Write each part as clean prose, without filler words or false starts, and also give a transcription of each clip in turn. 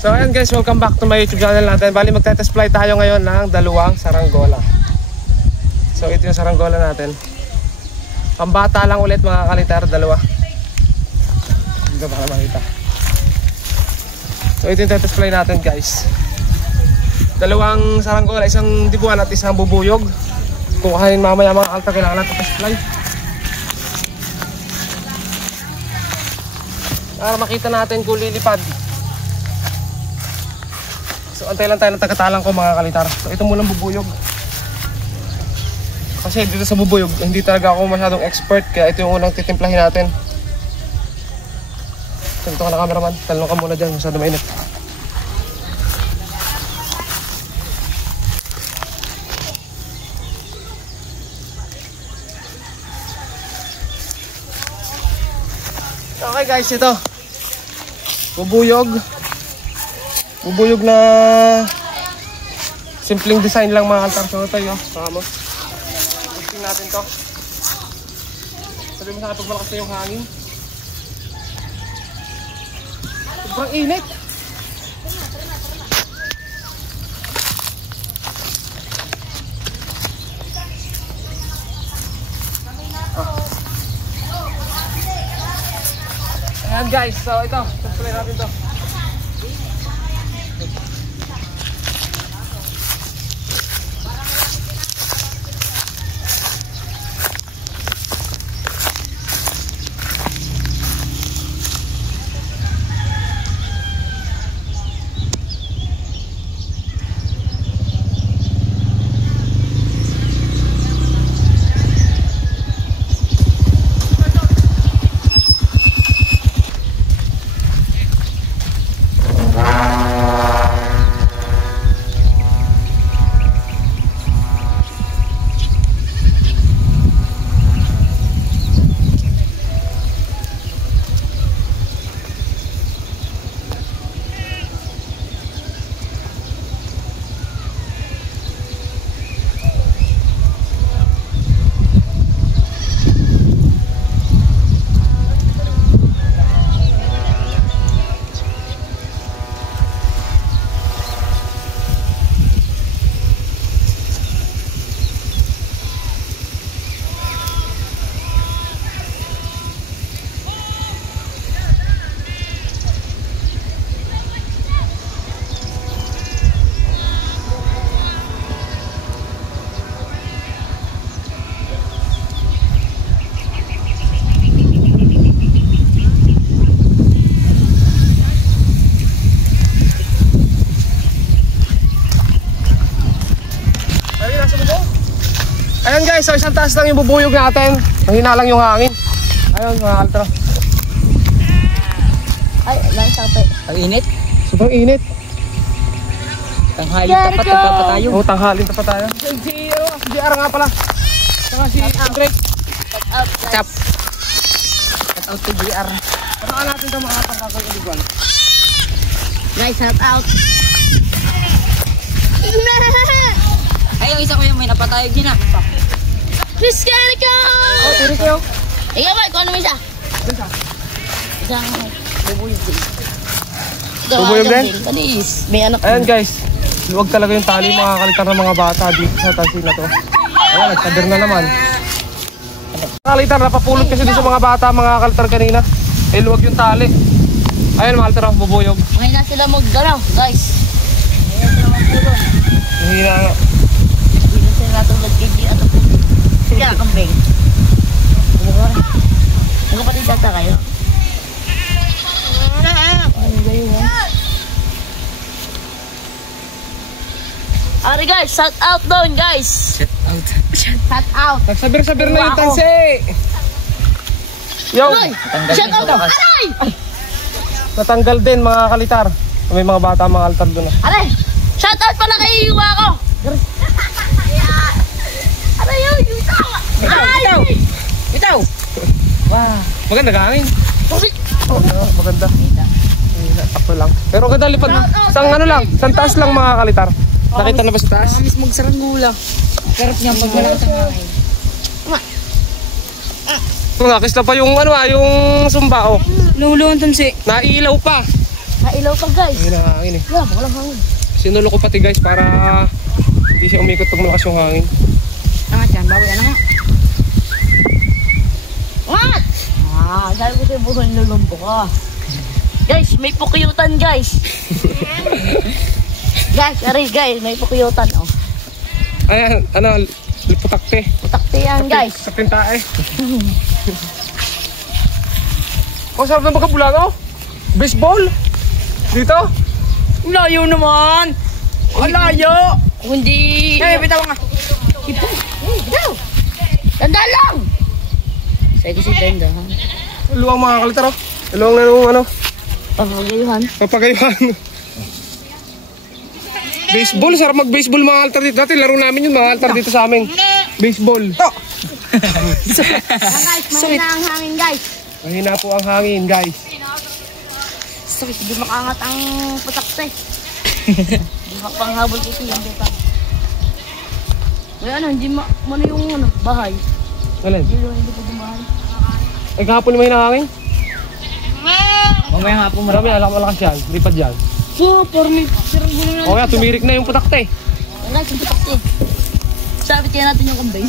So ayan guys, welcome back to my YouTube channel natin. Bali magte-test fly tayo ngayon ng dalawang saranggola. So ito yung saranggola natin. Pambata lang ulit mga kalitar, dalawa. Hindi ba makita. So ito yung test fly natin guys. Dalawang saranggola, isang dibuan at isang bubuyog. Kukuhanin mamaya mga alta, kailangan natin test fly. Para makita natin kung lilipad. So antay lang tayo ng tagatalang ko mga kalitar. So ito munang bubuyog. Kasi dito sa bubuyog, hindi talaga ako masyadong expert. Kaya ito yung unang titimplahin natin. So dito ka na cameraman, talong ka muna dyan, masyado mainit. Okay guys, ito bubuyog na simpleng design lang mga kaltar. So tayo, vamos testing natin to. Sabi mo sa kapag malakas na yung hangin, sobrang init. Ayan guys, so ito, tutuloy natin to. Ayan guys, so isang taas lang yung bubuyog natin. Mahina lang yung hangin. Ayun mga altro. Ay, lang sape. Ang init? Sobrang init. Tanghalin tapat pa tayo. Oo, tanghalin tapat tayo. Si GR nga pala. Saka si Andre. Chap. Shout out to GR. Saka natin ito mga pangkakal iliguan. Guys, shout out. Ay, yung isa ko yung may napatayog din ah. Chris Canico! Oh, tiri kayo. Ikaw ba? Kung ano mo isa? Isang bubuyog din. Bubuyog din? Kanis. May anak. Ayan guys, luwag talaga yung tali mga kalitar ng mga bata dito sa tasil na to. Ayan, nagsadir na naman. Kalitar, napapulot kasi dito sa mga bata, mga kalitar kanina. Eh, luwag yung tali. Ayan mga kalitar, bubuyog. Ngayon na sila mag-galaw, guys. Ngayon sila mag-galaw. Mahina nga. Hindi na sila tulad kay G. Ano po? Kaya kambing. Magkapatid data kayo? Ari guys, shout out doon guys. Shout out. Nagsabir-sabir na yung tansi. Yo. Shout out. Aray! Natanggal din mga kalitar. May mga bata mga altar doon. Aray! Shout out pala kay Iwa ko. Aray yun, itaw. Itaw. Wow. Maganda gangin. Maganda. Ako lang. Pero ganda lipad. Sang ano lang, sang taas lang mga kalitar. Nakita na ba sa taas? Mamis magsarangula. Karap niya pag walang tangay. Nakis na pa yung ano yung sumba oh. Nahuluan tansi. Nailaw pa. Nailaw pa guys. Ayun ang hangin eh. Yeah, walang hangin. Sinulo ko pati guys para hindi siya umikot pag malakas yung hangin. Angat yan, bawi yan nga. Angat! Sabi ko sa'yo buhay nalumbo ka. Guys, may pukuyutan guys. Guys, may pukuyutan oh. Ayan, ano, putakte. Putakte yan guys. Kapten tae. Oh, sarap na magkabulan oh. Baseball. Dito. Layo naman. Ang layo. Hindi. Bitaw nga. Bitaw. Tanda lang. Sige si Tenda. Luwang mga kalitar oh. Luwang na nung ano. Papagayuhan. Papagayuhan. Baseball, sarap mag-baseball mga altar dito. Dati laro namin yun mga altar dito sa amin. Baseball. Guys, mahina ang hangin guys. Mahina po ang hangin guys. Sakit, di makaangat ang putakte. Di makapanghabol ko siya. May ano, hindi ano yung ano, bahay. Alin? Hindi po yung bahay. Eh kahapon yung mahina hangin? Mamaya nga po Marami alam malakas yan. Lipad yan. Super, may sirang gulo na. O kaya tumirik na yung putakte. Yan guys, yung putakte. Sabit kaya natin yung kambing.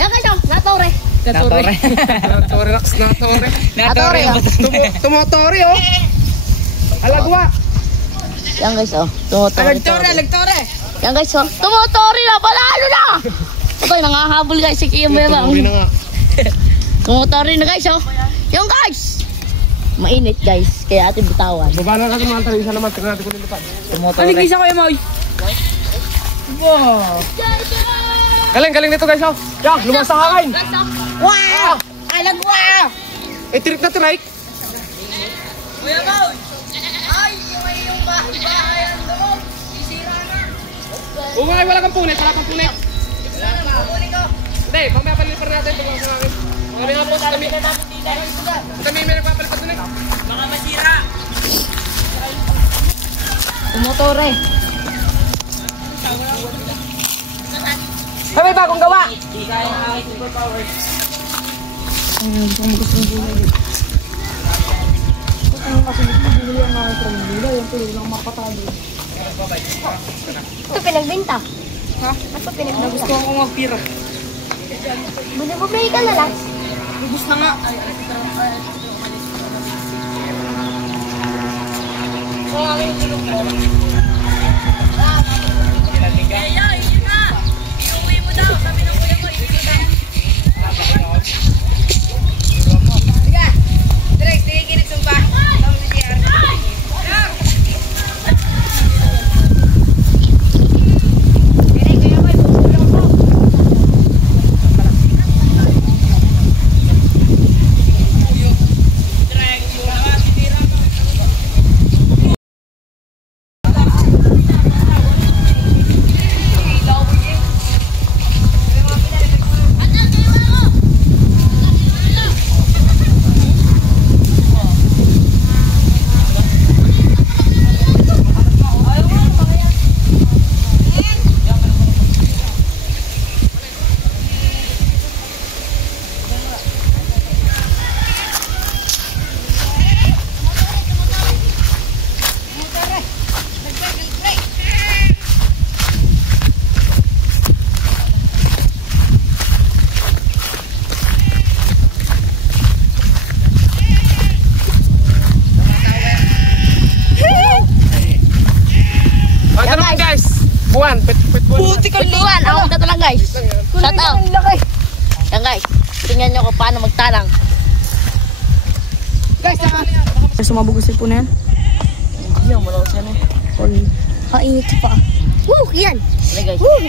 Yan guys, natore. Natore. Natore, natore. Natore. Tumotore oh. Alagwa. Yan guys, oh. Tumotore. Alagtore. Yan guys, oh. Tumotore na, palalo na. Ito, nangahabol guys, si Kiyang Bebang. Tumotore na nga. Tumotore na guys, oh. Yung guys. Mainit guys, kaya ating bitawan. Baba na natin mga altar. Isa naman, tignan natin kung nilipad. Tumotore. Aligisa ko yung Moy. Wow. Galing nito guys oh. Yan, lumas sa hangin. Wow! Alagwa! Eh, tirik na trike. Kuya Moy! Ay, yung bahayan doon. Sisira na. Umay, wala kang punit. Wala kang punit. Hindi, mamaya palipar natin. Tumawag sa hangin. Mamaya nga po, kami may nagpapalipat doon eh. Baka masira. Tumotore. Ay, may bagong gawa. Ito pinagbenta. Ha? Ito pinagbenta. Gusto ko magpira. Bumibublay ka na lang. Gusto na nga. Pituan, ako ka lang guys. Shout out. Yan guys, tingnan nyo kung paano magtalang. Guys, sumabog yung cellphone na yan. Yan, malawas yan eh. Kainit pa. Woo, yan. Ano guys? Woo!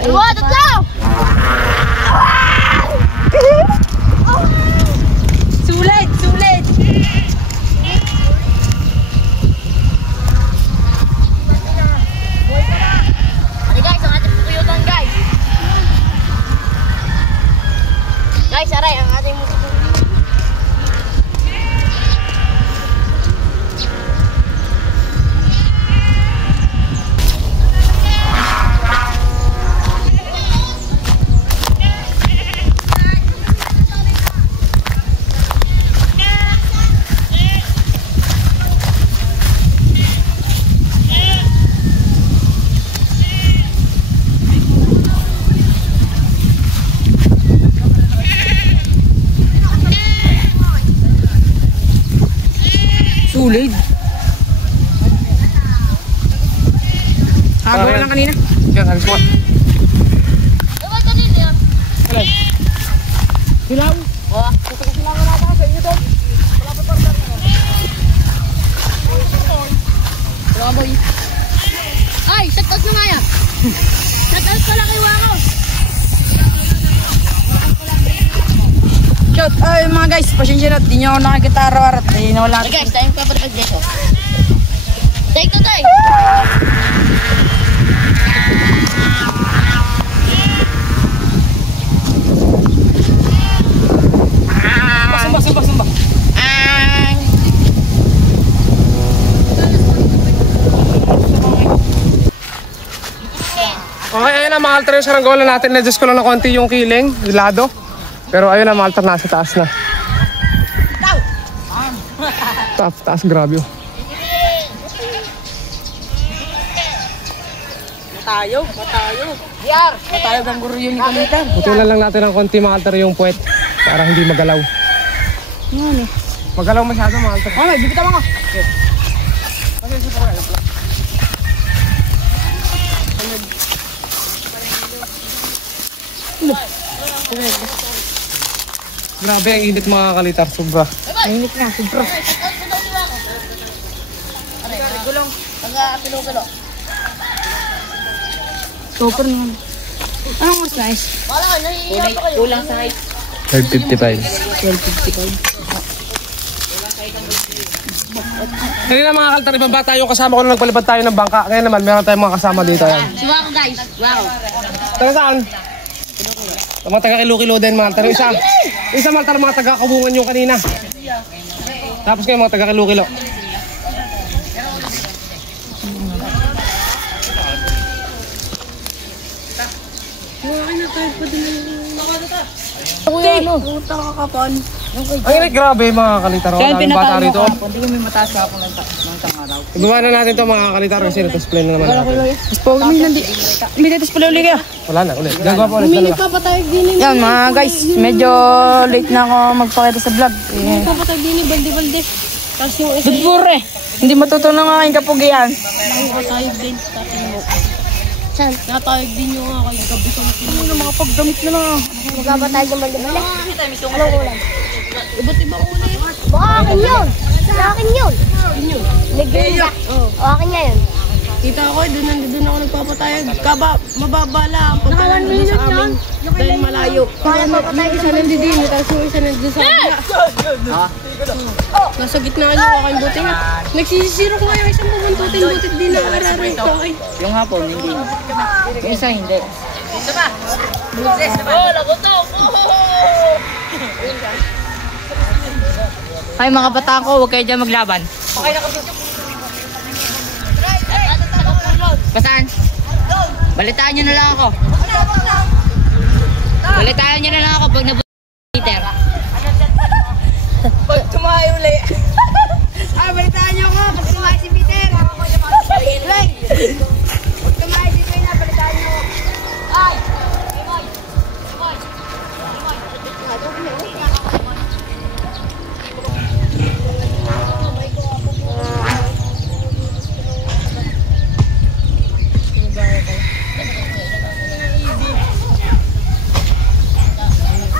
Dalawa, tatlo! Sulit! Sulit! Ano guys, ang ating pupuyutan guys. Guys, aray, ang ating pupuyutan. Sulid. Hagaw lang kanina. Yan, habis mo. Diba kanina yan? Hilaw. Oo. Wala boy. Ay, shout out na nga yan. Shout out pala kay Wako. Shout, ay mga guys, pasensya na. Di nyo ako nakikita araw-araw. Eh, nawala. Hey guys, tayong papadapag dito. Take to tayo. Sumba. Okay, ayun na, mga altar yung saranggola natin. Na-adjust ko lang na konti yung kiling, yung lado. Pero ayun na, mga altar nasa taas na. Taas, grabe. Matayo. Yar. Matayo ang guru yun ni Kalitan. Putulan lang natin ng konti, mga altar, yung puwet. Para hindi magalaw. Yan eh. Magalaw masyado, mga altar. Oh, may bibita mo ka. Grabe, ang init mga kalitar, sobra. Mainit nga, sobra. Gulong. Taga-kilo-kilo. Super naman. Anong mas nice? Wala ka, nahihiya pa kayo. Kulang sa height. 555. 12.55. Ngayon na mga kaltar, ibang bata yung kasama ko na nagpalipad tayo ng bangka. Ngayon naman, meron tayong mga kasama dito. Yan. Si Wako guys. Wako. Taga saan? Mga taga Kilo-Kilo din mga kaltar. Isa mga kaltar, mga taga Kabungan yung kanina. Tapos ngayon mga taga Kilo-Kilo. Okay, puta ka kapon. Ang init, grabe mga kalitar. Kaya Daming bata pinatawag rito. ako. Hindi kami mataas ako ng tangaraw. Igawa na natin to mga kalitar kasi na-display na naman natin. Mas po, may datos pala uli kaya. Wala na, ulit. Gagawa pa ulit. Dalawa. Papatayag din eh. Yan mga guys, medyo late na ako magpakita sa vlog. Eh, Papatayag din eh, balde-balde. Tapos yung isa good for eh. Hindi matutunan ng aking kapugian. papatayag din. Saan? Natayag din yung ako yung gabi ko na Ano mga pagdamit na lang. Magpapatayag ng balde-balde. Anong ulam? Iba't ibang ulam. Baka akin yun. Sa akin yun. Nag-iiga. O akin niya yun. Kita ko, doon ako nagpapatayag. Mababa lang ang pagkalan doon sa amin. Dahil malayo. Yung isa nandidin, tapos yung isa nandun sa kabila. Nasa gitna yung aking buti nga. Nagsisisirok nga yung isang pumuntutin, butit din na araray ko. Yung hapon, hindi. Yung isa hindi. Oh, lagotok! Ay mga bata ko, huwag kayo dyan maglaban. Basaan? Balitaan nyo na lang ako. Balitaan nyo na lang ako pag nabuti Peter. Pag tumayo ulit. Balitaan niyo ako pag tumayo si Peter. Pag tumayo si Peter, balitaan niyo ako.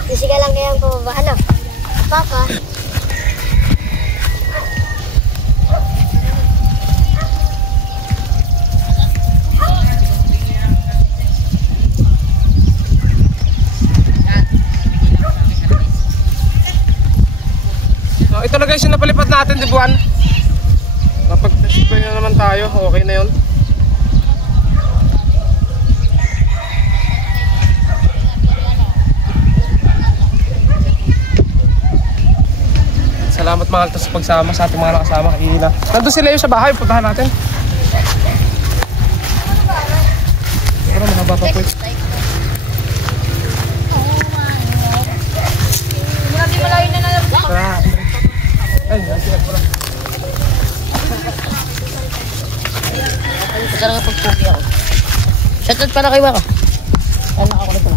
Kasi ka lang kaya ang pababa. Ano? Papa? So, ito na guys yung napalipad natin, di buwan. Napag-display na naman tayo. Okay na yun. Salamat mga altas sa pagsama sa ating mga nakasama kay Ina. Nandun sila yung sa bahay, puntahan natin. Pero mahaba pa po. Ay, nasiyak pala. Talaga pagpugi ako. Shoutout pala kay Wako. Ano ako na pala?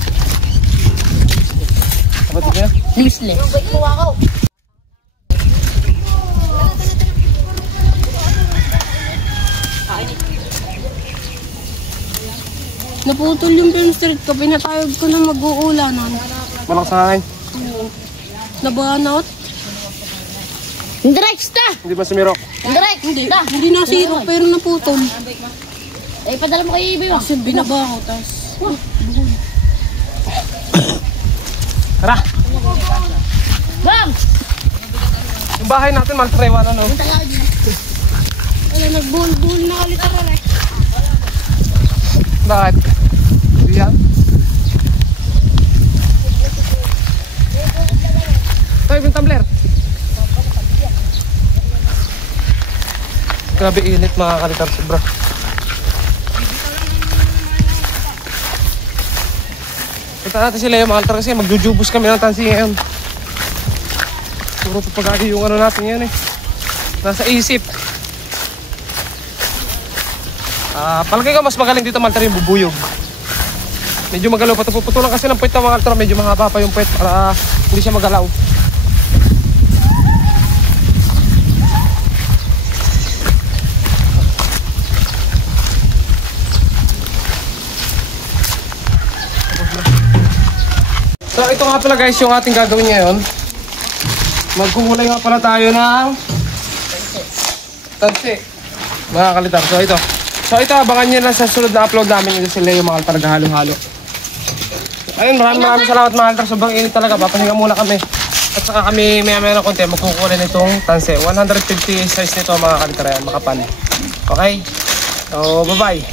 Kapatid niya? Lisle. Wait mo Wako. Naputol yung film street ko. Pinatayog ko na mag-uulanan. Malakas na hangin. Nabanot. Direct na! Hindi ba sumirok? Direct! Hindi nasiro pero naputol. Eh, padala mo kay Ibe mo. Kasi binaba ko. Tapos Tara! Bam! Yung bahay natin, maltrewan ano. wala, nagbuhol-buhol na kalitaran eh. Bakit? Hindi yan? Tayo yung tumbler. Grabe init mga kalitar, sobra. Punta natin sila yung mga kalitar kasi magjujubos kami ng tansi ngayon. Puro papagagi yung ano natin yan eh. Nasa isip. Palagay ko mas magaling dito maltar yung bubuyog. Medyo magalaw pa ito. Puputulan kasi ng puwet ng mga altar. Medyo mahaba pa yung puwet para hindi siya magalaw. So ito nga pala guys yung ating gagawin ngayon. Magkukulay nga pala tayo ng tansi. Mga kalitar. So ito abangan nyo lang sa sunod na upload namin yung sila yung mga altar halo-halo. Ayun, maraming salamat mga altar. Sobrang init talaga. Papahinga muna kami. At saka kami maya-maya ng konti magkukulay nitong tansi. 150 size nito mga kalitar. Makapal. Okay? So bye-bye.